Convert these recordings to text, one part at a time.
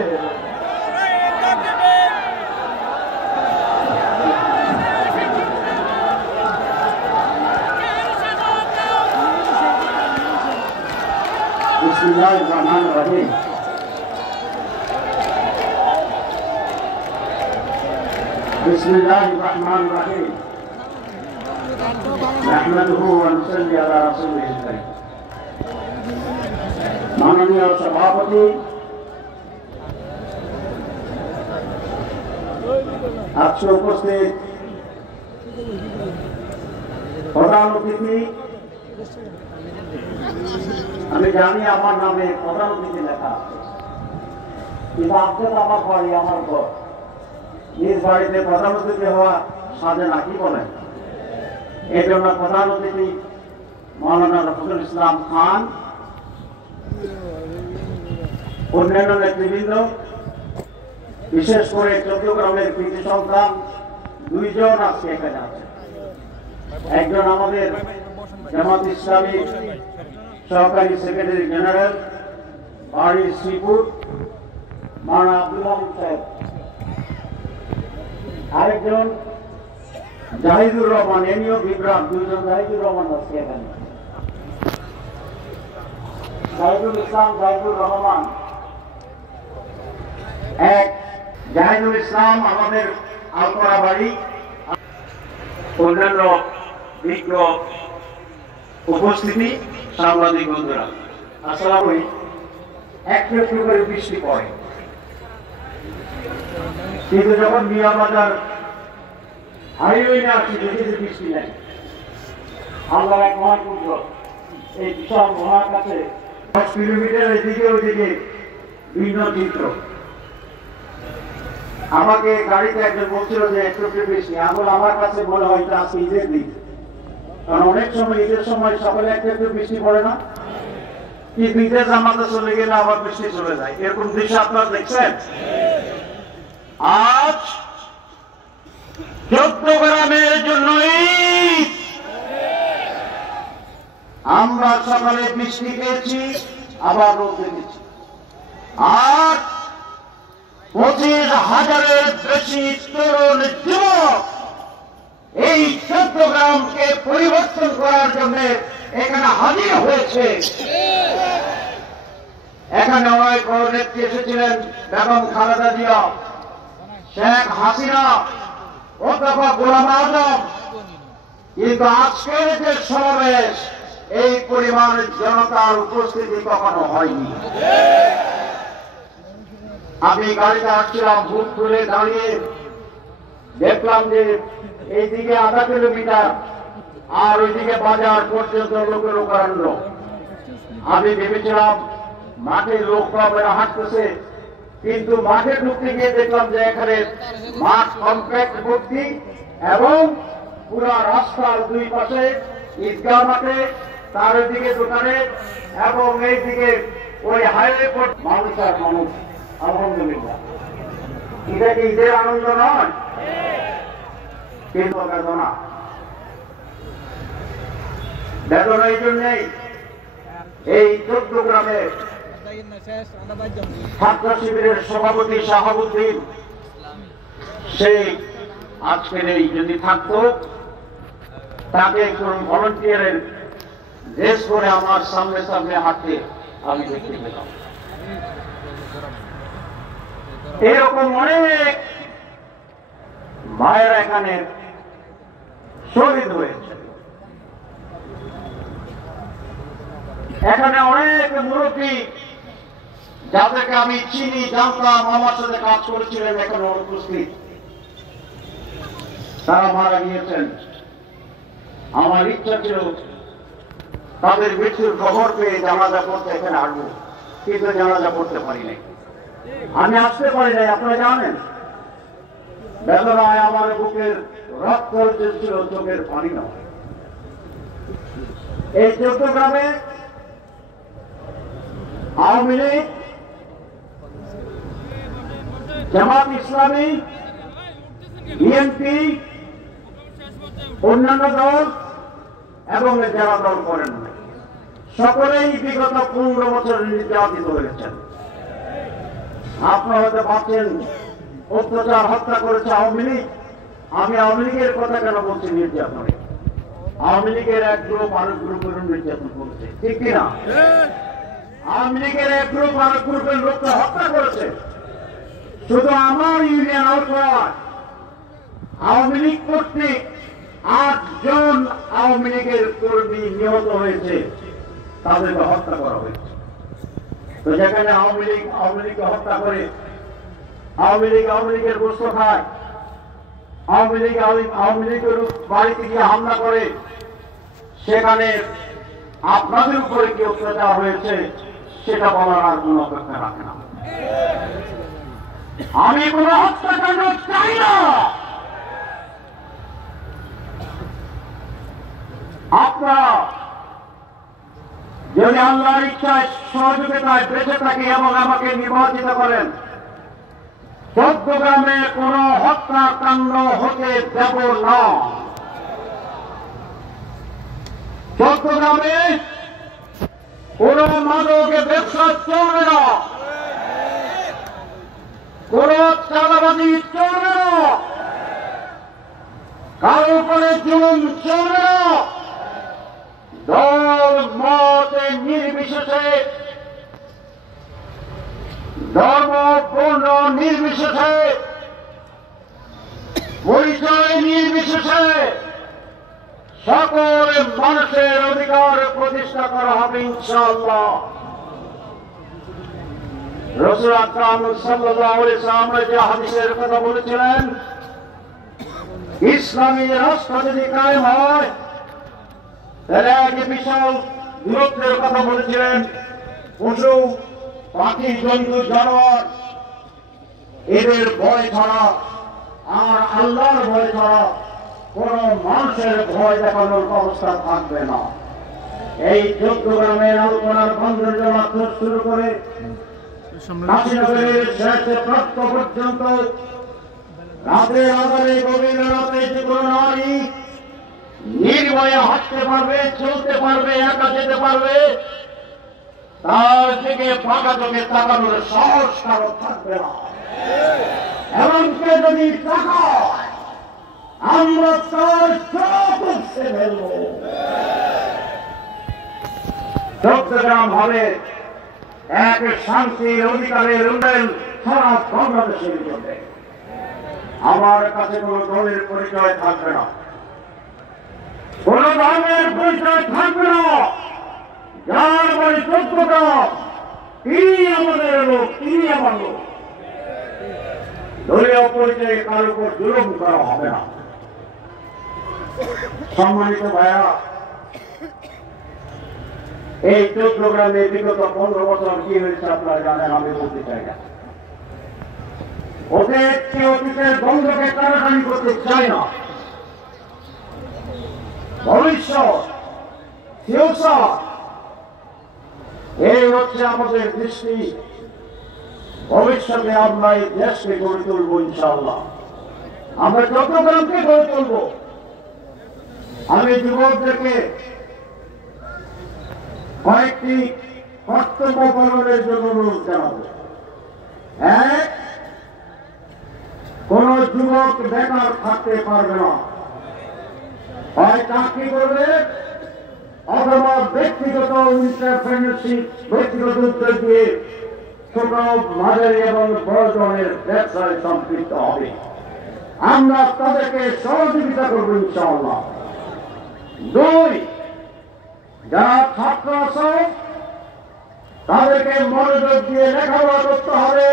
बिस्मिल्लाहिर्रहमानिर्रहीम। बिस्मिल्लाहिर्रहमानिर्रहीम। नहमदुहु व नुसल्ली अला रसूलिहिल करीम। माननीय सभापति, আজকে উপস্থিত প্রধান অতিথি, আমি জানি আমার নামে প্রধান অতিথি লেখা আছে, কিন্তু আজকে আমার বাড়ি, আমার ঘর, নিজ বাড়িতে প্রধান অতিথি হওয়া সাজে না, কি বলেন? এই জন্য প্রধান অতিথি মৌলানা রফিকুল ইসলাম খান, অন্যান্য নেতৃবৃন্দ, বিশেষ করে চট্টগ্রামের কৃতি সন্তান দুইজন আজকে এখানে আছে। একজন আমাদের জামাত ইসলামী সহকারী সেক্রেটারি জেনারেল বাড়ি শ্রীপুর মাওলানা আব্দুল হামিদ সাহেব, আরেকজন জাহিদুর রহমান, এমনিও বিভ্রাট, দুইজন জাহিদুর রহমান আজকে এখানে। জাহিদুল ইসলাম, জাহিদুর রহমান এক, জাহিদুল ইসলাম আমাদের আলপরা বাড়ি, অন্যান্য বিজ্ঞ উপস্থিতি, সাংবাদিক বন্ধুরা, আসসালামু আলাইকুম। একটু একটু করে বৃষ্টি পড়ে, কিন্তু যখন মিয়া বাজার হাইওয়ে না আসছি দেখি যে বৃষ্টি নেই। আল্লাহ এক মহাপুত্র, এই বিশাল মহাকাশে 10 কিলোমিটার এদিকে ওইদিকে ভিন্ন চিত্র। আমাকে গাড়িতে একজন বলছিল যে একটু একটু বৃষ্টি, আমার কাছে মনে হয় এটা আজকে ঈদের দিন, কারণ অনেক সময় ঈদের সময় সকালে একটু একটু বৃষ্টি পড়ে না, কিন্তু ঈদের জামাতে চলে গেলে আবার বৃষ্টি চলে যায়, এরকম দৃশ্য আপনারা দেখছেন। আজ চট্টগ্রামের জন্য আমরা সকালে বৃষ্টি পেয়েছি, আবার রোদ দেখেছি, আর 25,000-এর বেশি তরুণ যুবক এই চট্টগ্রামকে পরিবর্তন করার জন্য এখানে হাজির হয়েছে। এখানে অনেক বড় নেত্রী এসেছিলেন, বেগম খালেদা জিয়া, শেখ হাসিনা, অধ্যাপক গোলাম আজম, কিন্তু আজকের যে সমাবেশ, এই পরিমাণ জনতার উপস্থিতি কখনো হয়নি। আমি গাড়িতে আসছিলাম, বুক তুলে দাঁড়িয়ে দেখলাম যে এইদিকে 0.5 কিলোমিটার আর ওইদিকে বাজার পর্যন্ত লোকের লোকারণ্য। আমি ভেবেছিলাম মাঠে লোক পাবে হাঁটতেছে, কিন্তু মাঠে ঢুকতে গিয়ে দেখলাম যে এখানে মাঠ কমপ্লেক্স ভর্তি, এবং পুরা রাস্তার দুই পাশে ঈদগাহ মাঠে, তার ওইদিকে দোকানে, এবং এইদিকে ওই হাইওয়ে পথ মানুষ আর মানুষ। আলহামদুলিল্লাহ, এটা কি ঈদের আনন্দ নয়? কিন্তু বেদনা, বেদনা এই জন্যই এই চট্টগ্রামে ছাত্র শিবিরের সভাপতি শাহাবুদ্দিন, সেই আজকের এই যদি থাকতো, তাকে কোন ভলান্টিয়ারের ড্রেস করে আমার সামনে সামনে হাঁটতে আমি দেখতে পেলাম। এরকম অনেক ভাইয়েরা এখানে শহীদ হয়েছে, এখানে অনেক মুরব্বী যাদেরকে আমি চিনি, জানতাম, আমার সাথে কাজ করেছিলেন, এখন অনুপস্থিত, তারা মারা গিয়েছেন। আমার ইচ্ছা ছিল তাদের মৃত্যুর খবর পেয়ে জানাজা করতে এখানে আসবো, কিন্তু জানাজা করতে পারি নাই, আমি আসতে পারি নাই। আপনারা জানেন, বেদনায় আমার বুকের রক্ত ছিল, চোখের পানি নয়। এই চট্টগ্রামে আওয়ামী লীগ, জামাত ইসলামী, বিএনপি, অন্যান্য দল এবং যারা দল করেন না, সকলেই বিগত 15 বছর নির্যাতিত হয়েছেন। আপনারা হয়তো ভাবছেন অত্যাচার হত্যা করেছে আওয়ামী লীগ। আমি আওয়ামী লীগের কথা কেন বলছি নির্যাতনে? আওয়ামী লীগের এক গ্রুপ আরেক গ্রুপের নির্যাতন করেছে, ঠিক কিনা? আওয়ামী লীগের এক গ্রুপ আরেক গ্রুপের লোককে হত্যা করেছে। শুধু আমার ইউনিয়ন আউটওয়ার্ড আওয়ামী লীগ কর্তৃক 8 জন আওয়ামী লীগের কর্মী নিহত হয়েছে, তাদেরকে হত্যা করা হয়েছে। তো যেখানে আওয়ামী লীগকে হত্যা করে, আওয়ামী লীগের গোস্ত খায়, আওয়ামী লীগের বাড়িতে গিয়ে হামলা করে, সেখানে আপনাদের উপরে কি অত্যাচার হয়েছে সেটা বলার আর কোন অপেক্ষা রাখে না। আমি কোন হত্যাকাণ্ড চাই না। আপনারা যদি আল্লাহর ইচ্ছায় সহযোগিতায় বেঁচে থাকি এবং আমাকে নির্বাচিত করেন, চট্টগ্রামে কোন হত্যাকাণ্ড হতে দেব না। চট্টগ্রামে কোন মাদকের ব্যবসা চলবে না, কোন চাঁদাবাজি চলবে না, কারো উপরে জুলুম চলবে না। দল মত নির্বিশেষে, ধর্ম বর্ণ নির্বিশেষে, পরিচয় নির্বিশেষে সকল মানুষের অধিকার প্রতিষ্ঠা করা হবে ইনশাআল্লাহ। রাসূল আকরাম সাল্লাল্লাহু আলাইহি ওয়াসাল্লাম যে হাদিসের কথা বলেছিলেন, ইসলামী রাষ্ট্র যদি কায়েম হয় তাহলে এক বিশাল দূরত্বের কথা বলেছিলেন। পশু পাখি জন্তু জানোয়ার এদের ভয় ছাড়া আর আল্লাহর ভয় ছাড়া কোন মানুষের ভয় দেখানোর অবস্থা থাকবে না। এই চট্টগ্রামের আলোচনার বন্ধন জমা শুরু করে কাশীনগরের শেষ প্রাপ্ত পর্যন্ত রাতের আধারে গভীর রাতে যে কোনো নারী নির্ভয়ে হাঁটতে পারবে, চলতে পারবে, একা যেতে পারবে, তার দিকে ফাঁকা চোখে তাকানোর সাহস কারো থাকবে না। এবং কে যদি তাকায় আমরা তার চোখ উঠে ফেলব। চট্টগ্রাম হবে এক শান্তির অধিকারের উন্নয়ন সারা বাংলাদেশের জন্য। আমার কাছে কোন দলের পরিচয় থাকবে না, কোন ধর্মের পরিচয় থাকবে না। যার বাড়ি চট্টগ্রাম তিনি আমাদের লোক, তিনি আমার লোক। দলীয় পরিচয়ে কার উপর জুলুম করা হবে না। সম্মানিত ভাইয়া, এই চট্টগ্রামে বিগত 15 বছর কি হয়েছে আপনারা জানেন, আমি বলতে চাই না। অতীতের দ্বন্দ্বকে টানাটানি করতে চাই না। ভবিষ্যৎ ফিউচার এই হচ্ছে আমাদের দৃষ্টি। ভবিষ্যতে আমরা এই দেশকে গড়ে তুলব ইনশাআল্লাহ। আমরা চট্টগ্রামকে গড়ে তুলব। আমি যুবকদেরকে কয়েকটি কর্তব্য পালনের জন্য অনুরোধ জানাবো। এক, কোন যুবক বেকার থাকতে পারবে না। হয় চাকরি করবে অথবা ব্যক্তিগত এন্টারপ্রেনারশিপ, ব্যক্তিগত উদ্যোগ দিয়ে ছোট, মাঝারি এবং বড় ধরনের ব্যবসায় সম্পৃক্ত হবে। আমরা তাদেরকে সহযোগিতা করবো ইনশাআল্লাহ। 2, যারা ছাত্র আছে তাদেরকে মনোযোগ দিয়ে লেখাপড়া করতে হবে।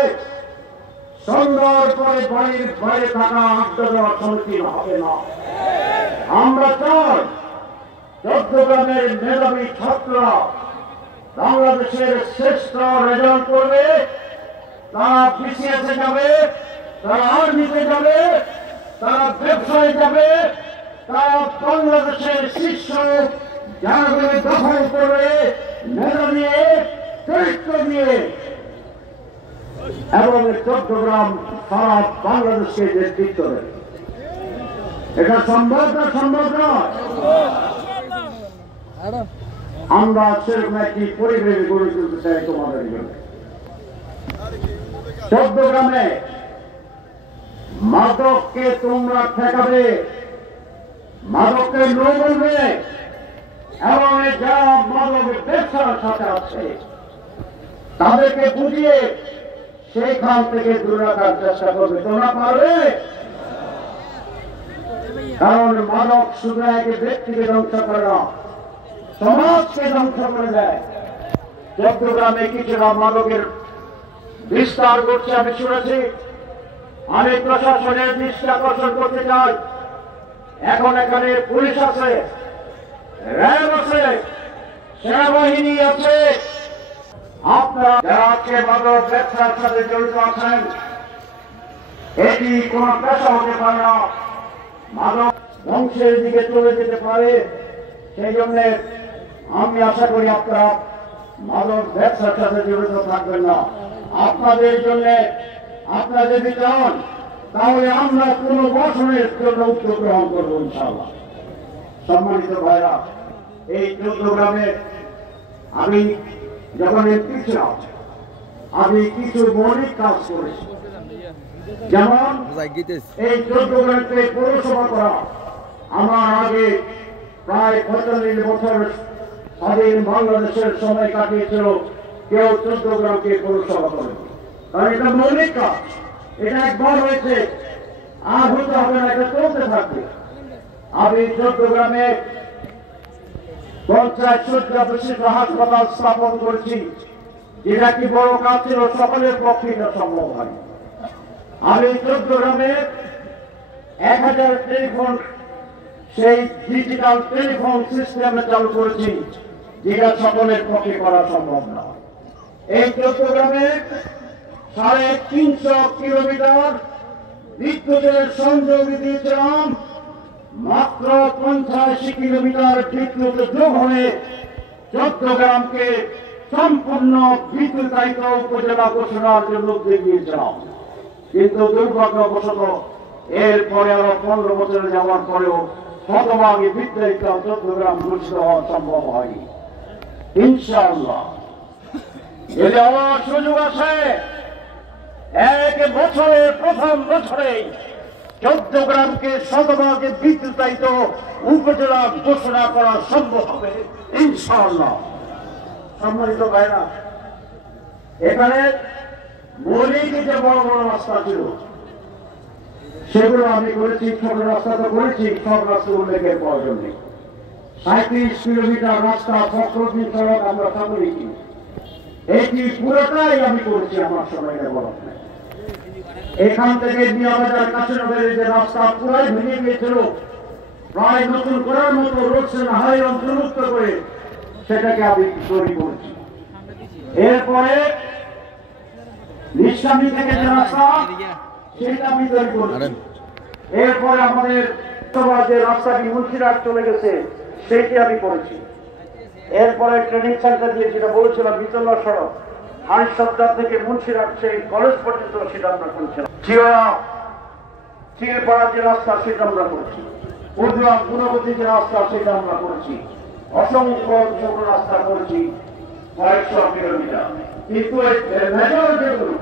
সুন্দর করে বাড়ির বাইরে থাকা আড্ডা সম্মুখীন হবে না। আমরা চাই চট্টগ্রামের মেধাবী ছাত্ররা বাংলাদেশের শ্রেষ্ঠ রেজাল্ট করবে, তারা বিসিএসে যাবে, তারা আর্মিতে যাবে, তারা ব্যবসায় যাবে, তারা বাংলাদেশের শীর্ষ জায়গাগুলি দখল করবে মেধা নিয়ে, চরিত্র নিয়ে, এবং চট্টগ্রাম সারা বাংলাদেশকে নেতৃত্ব দেবে। এটা সম্ভব না? সম্ভব নয়। আমরা সেরকম একটি পরিবেশ গড়ে তুলতে চাই তোমাদের জন্য। চট্টগ্রামে মাদককে তোমরা ঠেকাবে, মাদককে নো বলবে এবং যারা মাদক ব্যবসার সাথে আছে তাদেরকে বুঝিয়ে সেইখান থেকে দূরে রাখার চেষ্টা করবে। তোমরা পারবে? কারণ মাদক শুধু এক ব্যক্তিকে ধ্বংস করে না, সমাজকে ধ্বংস করে দেয়। চট্টগ্রামে কিছুটা মাদকের বিস্তার করছে আমি শুনেছি। আমি প্রশাসনের দৃষ্টি আকর্ষণ করতে চাই, এখন এখানে পুলিশ আছে, র্যাব আছে, সেনাবাহিনী আছে। আপনারা যারা আজকে মাদক ব্যবসার সাথে জড়িত আছেন, এটি কোন পেশা হতে পারে না, মাদক ধ্বংসের দিকে চলে যেতে পারে। সেই জন্য আমি আশা করি আপনারা মাদক ব্যবসার সাথে জড়িত থাকবেন না। আপনাদের জন্য আপনারা যদি চান তাহলে আমরা কোন বছরের জন্য উদ্যোগ গ্রহণ করবো ইনশাআল্লাহ। সম্মানিত ভাইরা, এই চট্টগ্রামে আমি যখন এমপি ছিলাম আমি কিছু মৌলিক কাজ করেছি, যেমন এই চট্টগ্রামকে পৌরসভা করা। আমার আগে প্রায় 45 বছর স্বাধীন বাংলাদেশের সময় কাটিয়েছিল, কেউ চট্টগ্রামকে পৌরসভা করে, কারণ এটা মৌলিক কাজ। এটা একবার হয়েছে, আর হতে হবে না, এটা চলতে থাকবে। আমি চট্টগ্রামে পঞ্চায়েত শয্যা বিশিষ্ট হাসপাতাল স্থাপন করেছি, যেটা কি বড় কাজ ছিল, সকলের পক্ষে এটা সম্ভব হয়। আমি চট্টগ্রামে 1000 টেলিফোন, সেই ডিজিটাল টেলিফোন সিস্টেম চালু করেছি, যেটা সকলের পক্ষে করা সম্ভব না। এই চট্টগ্রামে 350 কিলোমিটার বিদ্যুতের সংযোগ দিয়েছিলাম, মাত্র 85 কিলোমিটার বিদ্যুৎ যোগ হয়ে চট্টগ্রামকে সম্পূর্ণ বিদ্যুতায়িত উপজেলা ঘোষণার জন্য দিয়েছিলাম। কিন্তু দুর্ভাগ্যবশত এরপরে আরো 15 বছর যাওয়ার পরেও শতভাগে বিদ্যুতায়িত চট্টগ্রাম ঘোষিত হওয়া সম্ভব হয়নি। ইনশাআল্লাহ যদি আমার সুযোগ আছে, 1 বছরের প্রথম বছরেই চট্টগ্রামকে শতভাগে বিদ্যুতায়িত উপজেলা ঘোষণা করা সম্ভব হবে ইনশাআল্লাহ। সম্মানিত ভাইরা, এখানে মৌলিক যে বড় বড় রাস্তা ছিল সেগুলো আমি করেছি, ছোট রাস্তা তো করেছি, সব রাস্তা উল্লেখের প্রয়োজন নেই। 37 কিলোমিটার রাস্তা, চক্রদিন সড়ক আমরা সকলেই চিনি। এটি পুরোটাই আমি করেছি আমার সময় বলা। এখান থেকে মিয়াবাজার কাশিনগরের যে রাস্তা পুরাই ভেঙে গিয়েছিল, প্রায় নতুন করার মতো রোডসেন হাই অন্তর্ভুক্ত করে সেটাকে আমি তৈরি করেছি। এরপরে নিঃস্বামী থেকে যে রাস্তা, সেটা আমি তৈরি করেছি। এরপরে আমাদের যে রাস্তাটি মুন্সিরহাট চলে গেছে, সেইটি আমি করেছি। এরপরে ট্রেনিং সেন্টার দিয়ে যেটা বলেছিলাম বিতলা সড়ক, হাঁসসপ্তাহ থেকে মুন্সিরহাট সেই কলেজ পর্যন্ত, সেটা আমরা করেছিলাম। চিরপাড়া যে রাস্তা, সেটা আমরা করেছি। উদ্রাম গুণবতী যে রাস্তা, সেটা আমরা করেছি। অসংখ্য ছোট রাস্তা করেছি, 100 কিলোমিটার। কিন্তু যেগুলো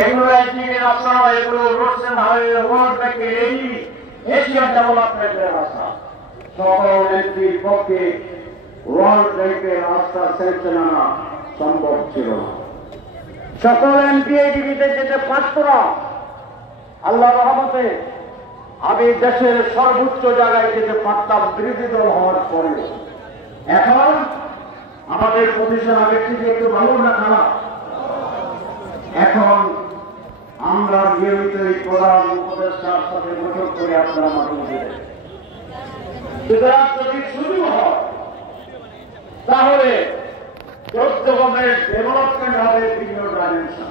এগুলো একদিকে রাস্তা, এগুলো রোডসেন হাইওয়ে, ওয়ার্ল্ড ব্যাংকের এই এশিয়া ডেভেলপমেন্টের রাস্তা। সকল এমপির পক্ষে ওয়ার্ল্ড ব্যাংকের রাস্তা স্যাংশন আনা সম্ভব ছিল না। সকল এমপি এই ডিবিতে যেতে পারত না। আল্লাহ রহমতে আমি দেশের সর্বোচ্চ জায়গায় যেতে পারতাম বিরোধী দল হওয়ার পরে। এখন আমাদের পজিশন আগের থেকে একটু ভালো না খারাপ? এখন আমরা নিয়মিত এই প্রধান উপদেষ্টার সাথে বৈঠক করে আপনারা মাঠে উঠে দেন। সুতরাং যদি শুরু হয় তাহলে চট্টগ্রামের ডেভেলপমেন্ট হবে বিভিন্ন ডাইমেনশন।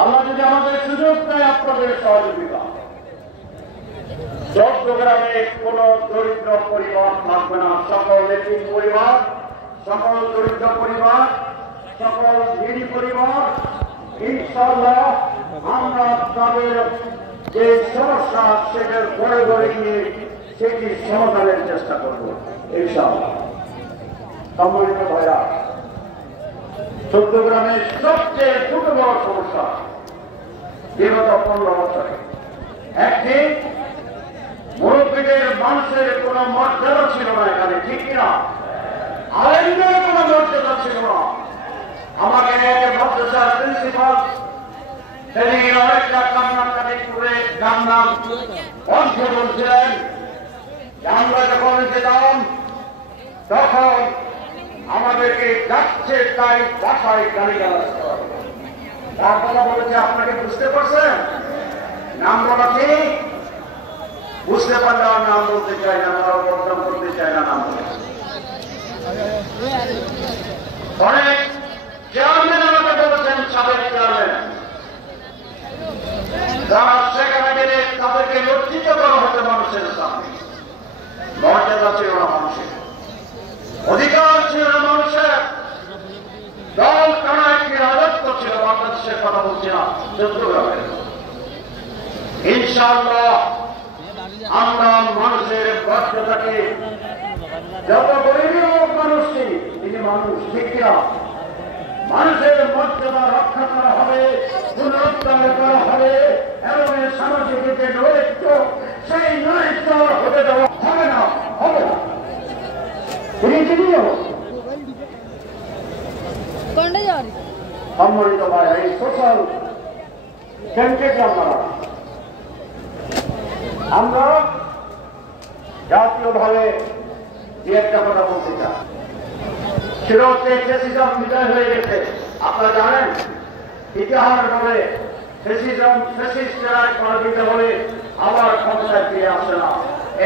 আল্লাহ যদি আমাদের সুযোগ দেয়, আপনাদের সহযোগিতা, চট্টগ্রামে কোন দরিদ্র পরিবার থাকবে না। সকল এতিম পরিবার, সকল দরিদ্র পরিবার, সকল ধনী পরিবার, ইনশাআল্লাহ আমরা তাদের যে সমস্যা সেটার ঘরে ঘরে গিয়ে সেটি সমাধানের চেষ্টা করব ইনশাআল্লাহ। সম্মানিত ভাইরা, চট্টগ্রামের সবচেয়ে ছোট বড় সমস্যা বিগত 15 বছরে একটি মুরব্বীদের মানুষের কোন মর্যাদা ছিল না এখানে, ঠিক কিনা? আইনের কোন মর্যাদা ছিল না। আমাকে মাদ্রাসার প্রিন্সিপাল সেদিন অনেকটা কান্নাকাটি করে কান্নাম বন্ধ বলছিলেন। আমরা যখন যেতাম তখন আমাদেরকে যাচ্ছে তাই বাসায় গালিগালাজ করা। তারপরে বলেছে, আপনাকে বুঝতে পারছেন নাম বলা কি? বুঝতে পারলে আর নাম বলতে চাই না, তারা বদনাম করতে চায় না নাম বলে। অনেক চেয়ারম্যান আমাকে বলেছেন, সাবেক চেয়ারম্যান, যারা সেখানে গেলে তাদেরকে লজ্জিত করা হতো মানুষের সামনে। মর্যাদা ছিল না মানুষের, অধিকার ছিল না মানুষের, দল কানা একটি রাজত্ব ছিল। বাংলাদেশের কথা বলছি না, চট্টগ্রামের। ইনশাআল্লাহ আমরা মানুষের মর্যাদাকে, যত গরিবী হোক মানুষটি, তিনি মানুষ, ঠিক কিনা? মানুষের মর্যাদা রক্ষা করা হবে, পুনরুদ্ধার করা হবে এবং সামাজিক যে নৈতিক, সেই নৈতিক হতে দেওয়া হবে না, হবে না। সম্মানিত ভাই, এই সোশ্যাল সেন্ট্রিক আমরা জাতীয়ভাবে যে একটা কথা বলতে চাই, সেটা হচ্ছে ফ্যাসিজম বিদায় হয়ে গেছে। আপনারা জানেন ইতিহাস বলে ফ্যাসিজম, ফ্যাসিস্টরা পরাজিত হলে আবার ক্ষমতায় ফিরে আসে না।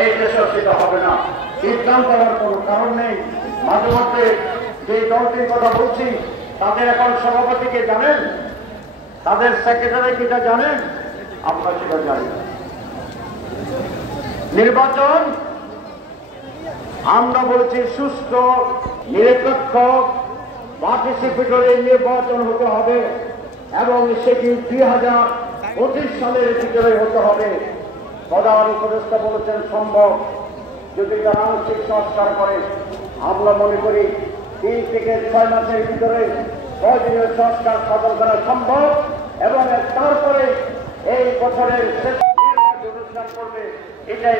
এই দেশেও সেটা হবে না। সিদ্ধান্ত হওয়ার কোনো কারণ নেই। মাঝে মধ্যে যে দলটির কথা বলছি, তাদের এখন সভাপতিকে জানেন, তাদের সেক্রেটারি কিটা জানেন? আমরা সেটা জানি না। নির্বাচন আমরা বলছি সুস্থ, নিরপেক্ষ, পার্টিসিপেটরি নির্বাচন হতে হবে এবং সেটি 2025 সালের ভিতরে হতে হবে। প্রধান উপদেষ্টা বলেছেন সম্ভব, যদি তারা আংশিক সংস্কার করে। আমরা মনে করি 3 থেকে 6 মাসের ভিতরে প্রয়োজনীয় সংস্কার সাধন করা সম্ভব এবং তারপরে এই বছরের শেষ নির্বাচন অনুষ্ঠান করবে। এটাই